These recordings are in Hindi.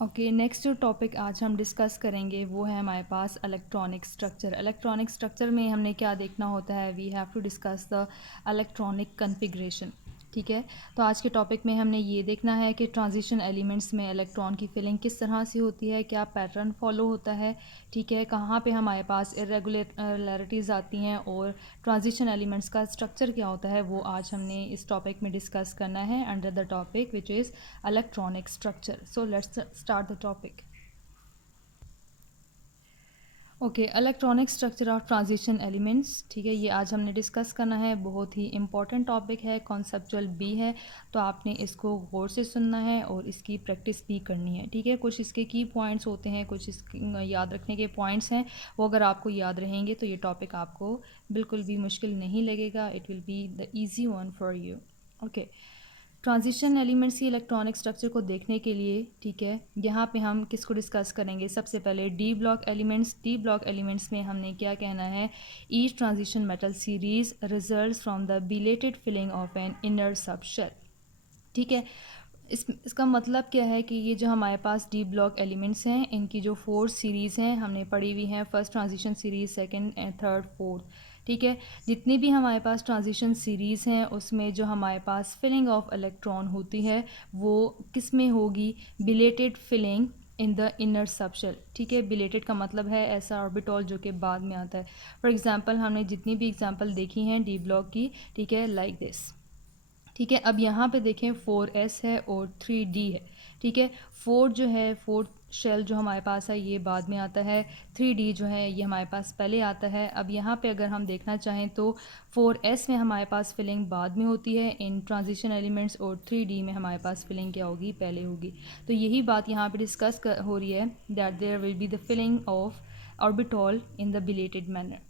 ओके, नेक्स्ट जो टॉपिक आज हम डिस्कस करेंगे वो है हमारे पास इलेक्ट्रॉनिक स्ट्रक्चर। इलेक्ट्रॉनिक स्ट्रक्चर में हमने क्या देखना होता है, we have to discuss the electronic configuration. ठीक है, तो आज के टॉपिक में हमने ये देखना है कि ट्रांजिशन एलिमेंट्स में इलेक्ट्रॉन की फिलिंग किस तरह से होती है, क्या पैटर्न फॉलो होता है, ठीक है, कहाँ पे हमारे पास इरेगुलरिटीज़ आती हैं और ट्रांजिशन एलिमेंट्स का स्ट्रक्चर क्या होता है, वो आज हमने इस टॉपिक में डिस्कस करना है under the topic which is electronic structure. So let's start the topic. Okay, electronic structure of transition elements. ठीक है, ये आज हमने डिस्कस करना है, बहुत ही इंपॉर्टेंट टॉपिक है, कॉन्सेप्चुअल भी है, तो आपने इसको गौर से सुनना है और इसकी प्रैक्टिस भी करनी है। ठीक है, कुछ इसके की पॉइंट्स होते हैं, कुछ इसके याद रखने के पॉइंट्स हैं, वो अगर आपको याद रहेंगे तो ये टॉपिक आपको बिल्कुल भी मुश्किल नहीं लगेगा, it will be the easy one for you. Okay, transition elements की इलेक्ट्रॉनिक स्ट्रक्चर को देखने के लिए, ठीक है, यहाँ पे हम किसको डिस्कस करेंगे, सबसे पहले D block elements. D block elements में हमने क्या कहना है, each transition metal series results from the belated filling of an inner subshell. ठीक है, इसका मतलब क्या है कि ये जो हमारे पास डी ब्लॉक एलिमेंट्स हैं, इनकी जो 4 सीरीज़ हैं हमने पढ़ी हुई हैं, first transition series, second and third, fourth. ठीक है, जितनी भी हमारे पास ट्रांजिशन सीरीज़ हैं उसमें जो हमारे पास फिलिंग ऑफ इलेक्ट्रॉन होती है वो किस में होगी, belated filling in the inner subshell. ठीक है, बिलेटेड का मतलब है ऐसा ऑर्बिटॉल जो कि बाद में आता है। फॉर एग्जांपल हमने जितनी भी एग्जांपल देखी हैं डी ब्लॉक की, ठीक है, लाइक दिस। ठीक है, अब यहाँ पे देखें 4s है और 3d है। ठीक है, 4 जो है, फोर्थ शेल जो हमारे पास है ये बाद में आता है, 3d जो है ये हमारे पास पहले आता है। अब यहाँ पे अगर हम देखना चाहें तो 4s में हमारे पास फिलिंग बाद में होती है इन ट्रांजिशन एलिमेंट्स, और 3d में हमारे पास फिलिंग क्या होगी, पहले होगी। तो यही बात यहाँ पे डिस्कस हो रही है, that there will be the filling of orbital in the belated manner.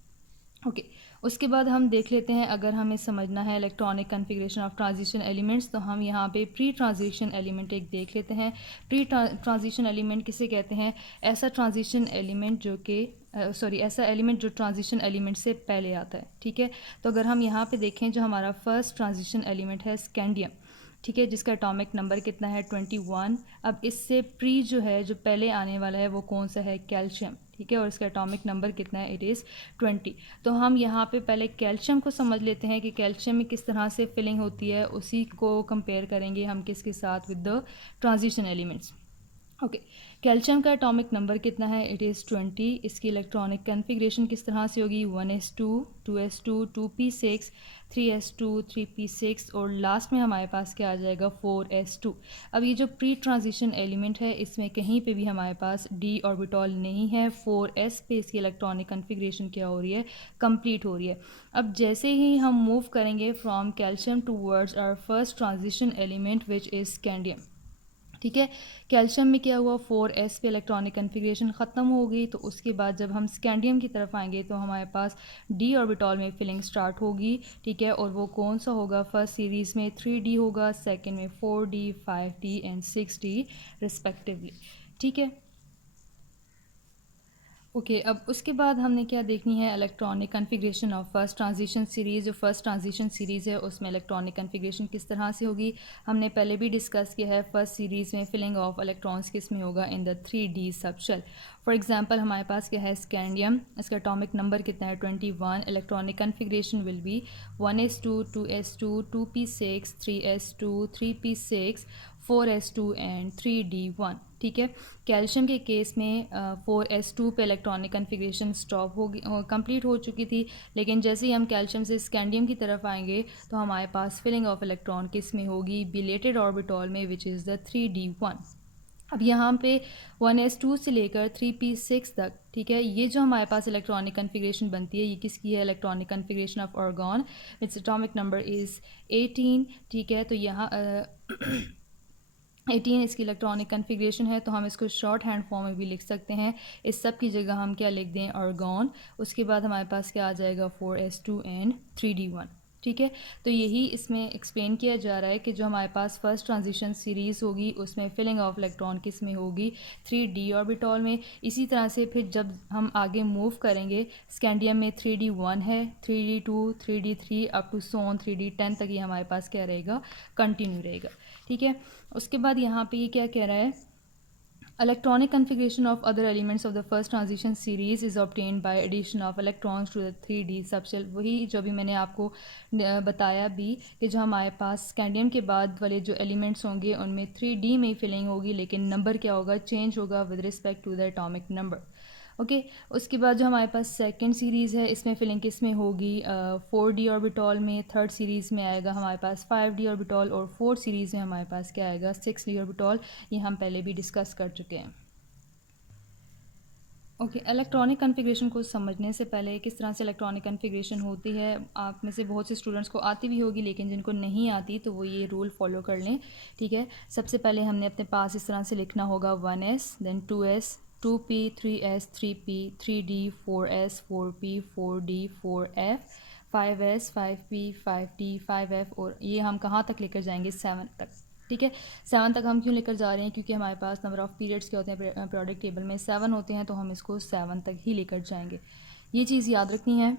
Okay, उसके बाद हम देख लेते हैं, अगर हमें समझना है electronic configuration of transition elements तो हम यहाँ पे प्री ट्रांजिशन एलिमेंट एक देख लेते हैं। प्री ट्रांजिशन एलिमेंट किसे कहते हैं, ऐसा ट्रांजिशन एलिमेंट जो कि ऐसा एलिमेंट जो ट्रांजिशन एलिमेंट से पहले आता है। ठीक है, तो अगर हम यहाँ पे देखें, जो हमारा फर्स्ट ट्रांजिशन एलिमेंट है स्कैंडियम, ठीक है, जिसका एटॉमिक नंबर कितना है 21। अब इससे प्री जो है, जो पहले आने वाला है वो कौन सा है, कैल्शियम। ठीक है, और इसका एटॉमिक नंबर कितना है, इट इज़ 20। तो हम यहाँ पे पहले कैल्शियम को समझ लेते हैं कि कैल्शियम में किस तरह से फिलिंग होती है, उसी को कंपेयर करेंगे हम किसके साथ, with the transition elements. Okay, calcium का एटॉमिक नंबर कितना है, इट इज़ 20। इसकी इलेक्ट्रॉनिक कॉन्फ़िगरेशन किस तरह से होगी, 1s2 2s2 2p6 3s2 3p6 और लास्ट में हमारे पास क्या आ जाएगा, 4s2। अब ये जो प्री ट्रांजिशन एलिमेंट है इसमें कहीं पे भी हमारे पास डी ऑर्बिटॉल नहीं है, 4s पे इसकी इलेक्ट्रॉनिक कॉन्फ़िगरेशन क्या हो रही है, कंप्लीट हो रही है। अब जैसे ही हम मूव करेंगे from calcium towards our first transition element which is scandium. ठीक है, कैल्शियम में क्या हुआ, 4s पे इलेक्ट्रॉनिक कन्फिग्रेशन ख़त्म हो गई, तो उसके बाद जब हम स्कैंडियम की तरफ आएंगे तो हमारे पास डी ऑर्बिटॉल में फिलिंग स्टार्ट होगी। ठीक है, और वो कौन सा होगा, फर्स्ट सीरीज़ में 3d होगा, सेकंड में 4d 5d and 6d respectively. ठीक है, ओके, अब उसके बाद हमने क्या देखनी है, electronic configuration of first transition series. जो फर्स्ट ट्रांजिशन सीरीज़ है उसमें इलेक्ट्रॉनिक कॉन्फ़िगरेशन किस तरह से होगी, हमने पहले भी डिस्कस किया है। फर्स्ट सीरीज़ में फिलिंग ऑफ इलेक्ट्रॉन्स किस में होगा, in the 3d subshell. For example हमारे पास क्या है, स्कैंडियम, इसका एटॉमिक नंबर कितना है 21। Electronic configuration will be 1s2 2s2 2p6 3s2 3p6 4s2 and 3d1। ठीक है, कैल्शियम के केस में 4s2 पे इलेक्ट्रॉनिक कन्फिग्रेशन स्टॉप होगी, कंप्लीट हो चुकी थी, लेकिन जैसे ही हम कैल्शियम से स्कैंडियम की तरफ आएंगे तो हमारे पास फिलिंग ऑफ इलेक्ट्रॉन किस में होगी, बिलेटेड ऑर्बिटॉल में, विच इज़ द 3d1। अब यहाँ पे 1s2 से लेकर 3p6 तक, ठीक है, ये जो हमारे पास इलेक्ट्रॉनिक कन्फिग्रेशन बनती है ये किसकी है, electronic configuration of argon, its atomic number is 18। ठीक है, तो यहाँ 18 इसकी इलेक्ट्रॉनिक कन्फिग्रेशन है, तो हम इसको शॉर्ट हैंड फॉर्म में भी लिख सकते हैं। इस सब की जगह हम क्या लिख दें, आर्गॉन। उसके बाद हमारे पास क्या आ जाएगा, 4s2 एंड 3d1। ठीक है, तो यही इसमें एक्सप्लेन किया जा रहा है कि जो हमारे पास फर्स्ट ट्रांजिशन सीरीज़ होगी उसमें फिलिंग ऑफ इलेक्ट्रॉन किस में होगी, 3d ऑर्बिटॉल में। इसी तरह से फिर जब हम आगे मूव करेंगे, स्कैंडियम में 3d1 है, 3d2 3d3 up to Son 3d10 तक ये हमारे पास क्या रहेगा, कंटिन्यू रहेगा। ठीक है, उसके बाद यहाँ पे ये क्या कह रहा है, Electronic configuration of other elements of the first transition series is obtained by addition of electrons to the 3D subshell। वही जो भी मैंने आपको बताया भी कि जो हमारे पास स्कैंडियम के बाद वाले जो एलिमेंट्स होंगे उनमें 3D में फिलिंग होगी, लेकिन नंबर क्या होगा, चेंज होगा with respect to the atomic number. Okay, उसके बाद जो हमारे पास सेकंड सीरीज़ है, इसमें फिलिंग किस में होगी, 4D ऑर्बिटॉल में। थर्ड सीरीज़ में आएगा हमारे पास 5D ऑर्बिटॉल, और फोर्थ सीरीज़ में हमारे पास क्या आएगा, 6D ऑर्बिटॉल। ये हम पहले भी डिस्कस कर चुके हैं। ओके, इलेक्ट्रॉनिक कन्फिग्रेशन को समझने से पहले किस तरह से इलेक्ट्रॉनिक कन्फिग्रेशन होती है, आप में से बहुत से स्टूडेंट्स को आती भी होगी, लेकिन जिनको नहीं आती तो वो ये रूल फॉलो कर लें। ठीक है, सबसे पहले हमने अपने पास इस तरह से लिखना होगा 1s, then 2s, 2p, 3s, 3p, 3d, 4s, 4p, 4d, 4f, 5s, 5p, 5d, 5f, और ये हम कहाँ तक लेकर जाएंगे, 7 तक। ठीक है, 7 तक हम क्यों लेकर जा रहे हैं, क्योंकि हमारे पास नंबर ऑफ़ पीरियड्स क्या होते हैं, पीरियोडिक टेबल में 7 होते हैं, तो हम इसको 7 तक ही लेकर जाएंगे। ये चीज़ याद रखनी है।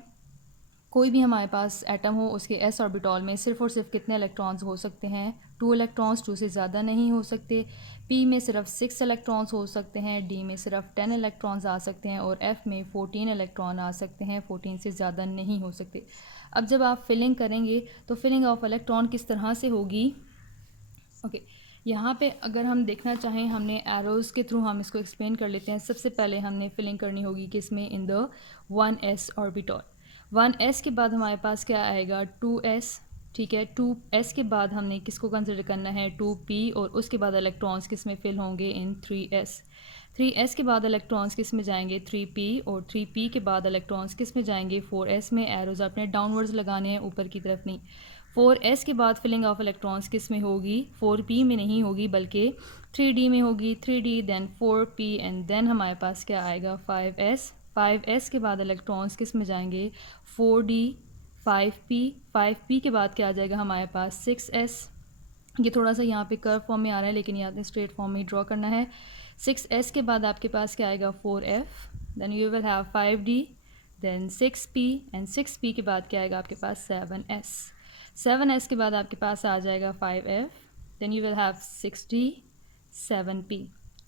कोई भी हमारे पास एटम हो, उसके एस ऑर्बिटॉल में सिर्फ और सिर्फ कितने इलेक्ट्रॉन्स हो सकते हैं, 2 इलेक्ट्रॉन्स, 2 से ज़्यादा नहीं हो सकते। पी में सिर्फ 6 इलेक्ट्रॉन्स हो सकते हैं, डी में सिर्फ 10 इलेक्ट्रॉन्स आ सकते हैं, और एफ में 14 इलेक्ट्रॉन आ सकते हैं, 14 से ज़्यादा नहीं हो सकते। अब जब आप फिलिंग करेंगे तो फिलिंग ऑफ इलेक्ट्रॉन किस तरह से होगी। ओके, यहाँ पे अगर हम देखना चाहें, हमने एरोज़ के थ्रू हम इसको एक्सप्लेन कर लेते हैं। सबसे पहले हमने फिलिंग करनी होगी किसमें, in the 1s orbital. 1s के बाद हमारे पास क्या आएगा, 2s। ठीक है, 2s के बाद हमने किसको कंसिडर करना है, 2p, और उसके बाद इलेक्ट्रॉन्स किस में फिल होंगे, इन 3s। 3s के बाद इलेक्ट्रॉन्स किस में जाएंगे, 3p, और 3p के बाद इलेक्ट्रॉन्स किस में जाएंगे, 4s में। एरोज़ आपने डाउनवर्ड्स लगाने हैं, ऊपर की तरफ नहीं। 4s के बाद फिलिंग ऑफ इलेक्ट्रॉन्स किस में होगी, 4p में नहीं होगी, बल्कि 3d में होगी। 3d, then 4p, and then हमारे पास क्या आएगा, 5s। 5s के बाद इलेक्ट्रॉन्स किस में जाएंगे, 4d, 5p। 5p के बाद क्या आ जाएगा हमारे पास, 6s। ये थोड़ा सा यहाँ पे कर्व फॉर्म में आ रहा है, लेकिन ये आपने स्ट्रेट फॉर्म में ड्रॉ करना है। 6s के बाद आपके पास क्या आएगा, 4f, then you will have 5d, then 6p, and 6p के बाद क्या आएगा आपके पास, 7s। 7s के बाद आपके पास आ जाएगा 5f, then you will have 6d, 7p।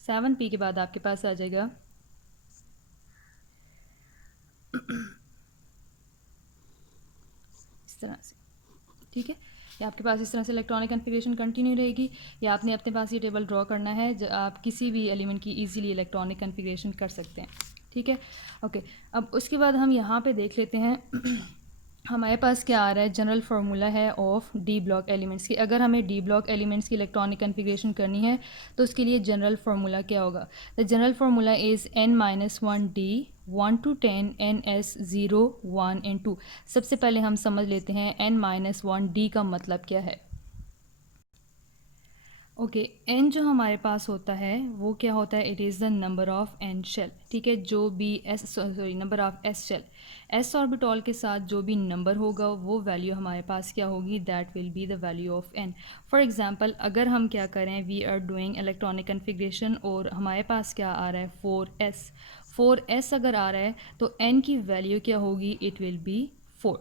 7p के बाद आपके पास आ जाएगा इस तरह से। ठीक है, या आपके पास इस तरह से इलेक्ट्रॉनिक कन्फिग्रेशन कंटिन्यू रहेगी, या आपने अपने पास ये टेबल ड्रॉ करना है, जो आप किसी भी एलिमेंट की इजीली इलेक्ट्रॉनिक कन्फिग्रेशन कर सकते हैं। ठीक है, ओके। अब उसके बाद हम यहाँ पे देख लेते हैं हमारे पास क्या आ रहा है, जनरल फार्मूला है ऑफ डी ब्लॉक एलिमेंट्स की। अगर हमें डी ब्लॉक एलिमेंट्स की इलेक्ट्रॉनिक कन्फिग्रेशन करनी है तो उसके लिए जनरल फार्मूला क्या होगा, the general formula is n-1d 1 to 10 ns 0 1 and 2। सबसे पहले हम समझ लेते हैं n-1d का मतलब क्या है। ओके, एन जो हमारे पास होता है वो क्या होता है, it is the number of n shell. ठीक है, जो भी s, sorry, number of s shell, s orbital के साथ जो भी नंबर होगा वो वैल्यू हमारे पास क्या होगी, that will be the value of N. For example, अगर हम क्या करें, we are doing electronic configuration, और हमारे पास क्या आ रहा है, 4s। 4s अगर आ रहा है तो एन की वैल्यू क्या होगी, इट विल बी 4।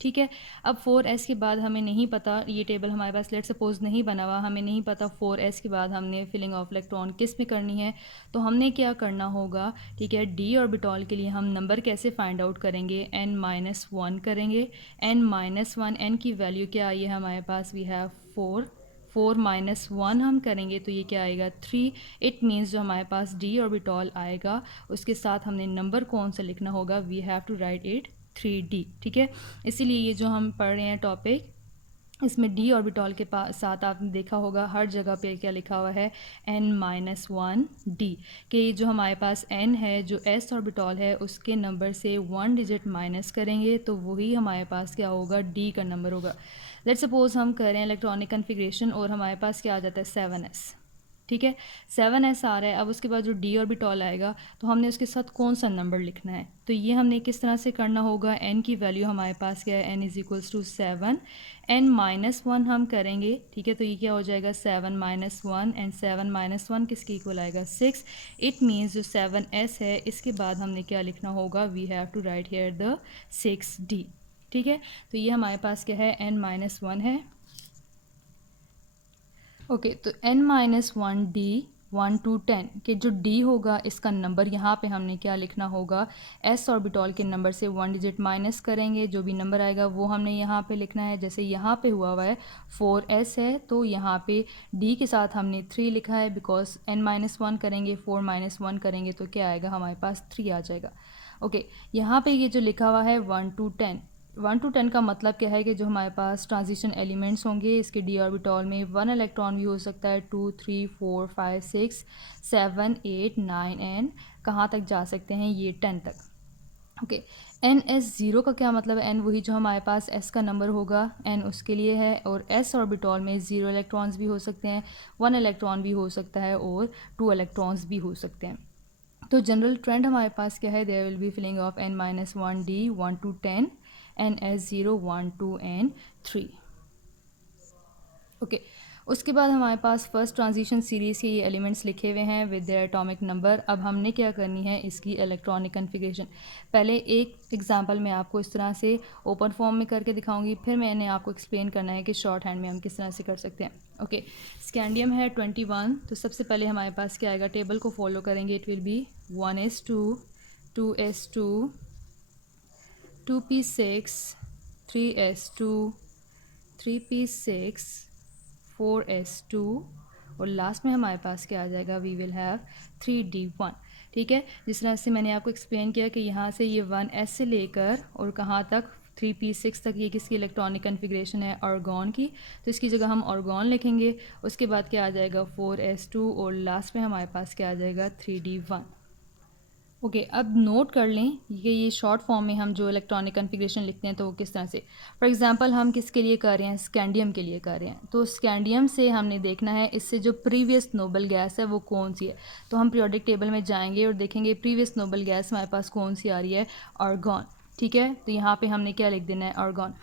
ठीक है, अब 4s के बाद हमें नहीं पता, ये टेबल हमारे पास लेट सपोज नहीं बना हुआ, हमें नहीं पता 4s के बाद हमने फिलिंग ऑफ इलेक्ट्रॉन किस में करनी है, तो हमने क्या करना होगा। ठीक है, डी ऑर्बिटॉल के लिए हम नंबर कैसे फाइंड आउट करेंगे, n-1 करेंगे। n-1, n की वैल्यू क्या आई है हमारे पास, वी हैव 4। 4-1 हम करेंगे तो ये क्या आएगा, 3। इट मीन्स जो हमारे पास डी ऑर्बिटॉल आएगा उसके साथ हमने नंबर कौन सा लिखना होगा, we have to write it 3d। ठीक है, इसीलिए ये जो हम पढ़ रहे हैं टॉपिक, इसमें डी ऑर्बिटॉल के साथ आपने देखा होगा हर जगह पे क्या लिखा हुआ है, n-1d, कि जो हमारे पास n है, जो s ऑर्बिटॉल है, उसके नंबर से 1 डिजिट माइनस करेंगे तो वही हमारे पास क्या होगा, d का नंबर होगा। लेट सपोज हम कर रहे हैं इलेक्ट्रॉनिक कन्फिग्रेशन और हमारे पास क्या आ जाता है, 7s। ठीक है, 7s आ रहा है। अब उसके बाद जो डी ऑर्बिटॉल आएगा तो हमने उसके साथ कौन सा नंबर लिखना है, तो ये हमने किस तरह से करना होगा, n की वैल्यू हमारे पास क्या है, n = 7, n-1 हम करेंगे। ठीक है, तो ये क्या हो जाएगा, 7-1, एंड 7-1 किसके इक्वल आएगा, 6। इट मीन्स जो 7s है इसके बाद हमने क्या लिखना होगा, we have to write here the 6d। ठीक है, तो ये हमारे पास क्या है, n-1 है। ओके, तो n-1d 1 to 10 कि जो D होगा इसका नंबर यहाँ पे हमने क्या लिखना होगा, s ऑर्बिटॉल के नंबर से 1 डिजिट माइनस करेंगे, जो भी नंबर आएगा वो हमने यहाँ पे लिखना है। जैसे यहाँ पे हुआ है 4s है, तो यहाँ पे D के साथ हमने 3 लिखा है, बिकॉज n-1 करेंगे, 4-1 करेंगे तो क्या आएगा, हमारे पास 3 आ जाएगा। ओके, यहाँ पे ये जो लिखा हुआ है 1 to 10, 1 to 10 का मतलब क्या है कि जो हमारे पास ट्रांजिशन एलिमेंट्स होंगे इसके डी ऑर्बिटॉल में 1 इलेक्ट्रॉन भी हो सकता है, 2, 3, 4, 5, 6, 7, 8, 9 एंड कहाँ तक जा सकते हैं, ये 10 तक। ओके, NS0 का क्या मतलब है, N वही जो हमारे पास S का नंबर होगा, N उसके लिए है, और S ऑर्बिटॉल में 0 इलेक्ट्रॉन्स भी हो सकते हैं, 1 इलेक्ट्रॉन भी हो सकता है और 2 इलेक्ट्रॉन्स भी हो सकते हैं। तो जनरल ट्रेंड हमारे पास क्या है, there will be filling of n-1 D 1 to 10, NS0 1, 2 and 3। Okay, उसके बाद हमारे पास फर्स्ट ट्रांजिशन सीरीज़ के ये एलिमेंट्स लिखे हुए हैं विद देयर एटॉमिक नंबर। अब हमने क्या करनी है, इसकी इलेक्ट्रॉनिक कन्फिग्रेशन। पहले एक एग्जांपल मैं आपको इस तरह से ओपन फॉर्म में करके दिखाऊंगी, फिर मैंने आपको एक्सप्लेन करना है कि शॉर्ट हैंड में हम किस तरह से कर सकते हैं। ओके, स्कैंडियम है 21, तो सबसे पहले हमारे पास क्या आएगा, टेबल को फॉलो करेंगे, it will be 1s2, 2s2, 2p6, 3s2, 3p6, 4s2 और लास्ट में हमारे पास क्या आ जाएगा, वी विल हैव 3d1। ठीक है, जिस तरह से मैंने आपको एक्सप्लेन किया कि यहाँ से ये 1s से लेकर और कहाँ तक 3p6 तक ये किसकी इलेक्ट्रॉनिक कन्फिग्रेशन है, आर्गॉन की, तो इसकी जगह हम आर्गॉन लिखेंगे। उसके बाद क्या आ जाएगा 4s2 और लास्ट में हमारे पास क्या आ जाएगा 3d1। ओके, अब नोट कर लें कि ये शॉर्ट फॉर्म में हम जो इलेक्ट्रॉनिक कन्फिग्रेशन लिखते हैं तो वो किस तरह से, फॉर एग्जांपल हम किसके लिए कर रहे हैं, स्कैंडियम के लिए कर रहे हैं, तो स्कैंडियम से हमने देखना है इससे जो प्रीवियस नोबल गैस है वो कौन सी है, तो हम पीरियोडिक टेबल में जाएंगे और देखेंगे प्रीवियस नोबल गैस हमारे पास कौन सी आ रही है, आर्गॉन। ठीक है, तो यहाँ पर हमने क्या लिख देना है, आर्गॉन।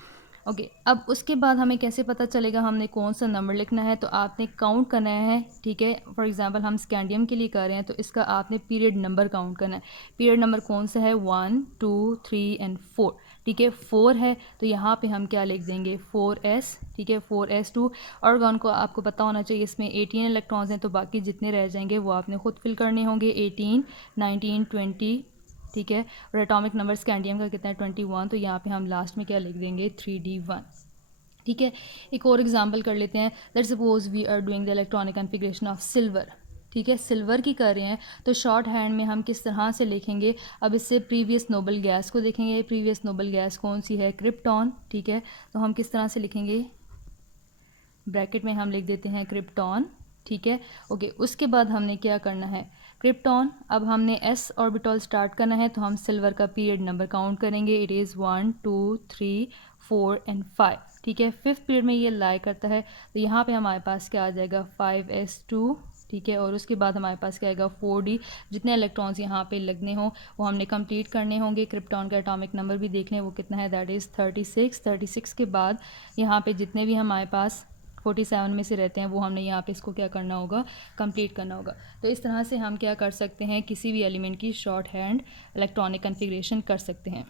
ओके, अब उसके बाद हमें कैसे पता चलेगा हमने कौन सा नंबर लिखना है, तो आपने काउंट करना है। ठीक है, फॉर एग्जांपल हम स्कैंडियम के लिए कर रहे हैं तो इसका आपने पीरियड नंबर काउंट करना है। पीरियड नंबर कौन सा है, 1, 2, 3 एंड 4। ठीक है, 4 है तो यहाँ पे हम क्या लिख देंगे, 4s। ठीक है, 4s2। आर्गॉन को आपको पता होना चाहिए इसमें 18 इलेक्ट्रॉन्स हैं, तो बाकी जितने रह जाएंगे वो आपने खुद फिल करने होंगे, 18, 19, 20। ठीक है, और एटॉमिक नंबर स्कैंडियम का कितना है, 21, तो यहाँ पे हम लास्ट में क्या लिख देंगे, 3d1। ठीक है, एक और एग्जांपल कर लेते हैं, let's suppose we are doing the electronic configuration of silver. ठीक है, सिल्वर की कर रहे हैं तो शॉर्ट हैंड में हम किस तरह से लिखेंगे, अब इससे प्रीवियस नोबल गैस को देखेंगे, प्रीवियस नोबल गैस कौन सी है, क्रिप्टॉन। ठीक है, तो हम किस तरह से लिखेंगे, ब्रैकेट में हम लिख देते हैं क्रिप्टॉन। ठीक है, ओके, उसके बाद हमने क्या करना है, क्रिप्टॉन, अब हमने s ऑर्बिटल स्टार्ट करना है तो हम सिल्वर का पीरियड नंबर काउंट करेंगे, इट इज़ 1, 2, 3, 4 एंड 5। ठीक है, 5th पीरियड में ये लाई करता है तो यहाँ पे हमारे पास क्या आ जाएगा, 5s2। ठीक है, और उसके बाद हमारे पास क्या आएगा, 4d। जितने इलेक्ट्रॉन्स यहाँ पे लगने हों वो हमने कंप्लीट करने होंगे। क्रिप्टॉन का एटॉमिक नंबर भी देख लें वो कितना है, दैट इज़ 36। 36 के बाद यहाँ पे जितने भी हमारे पास 47 में से रहते हैं वो हमने यहाँ पे इसको क्या करना होगा, कंप्लीट करना होगा। तो इस तरह से हम क्या कर सकते हैं, किसी भी एलिमेंट की शॉर्ट हैंड इलेक्ट्रॉनिक कन्फिग्रेशन कर सकते हैं।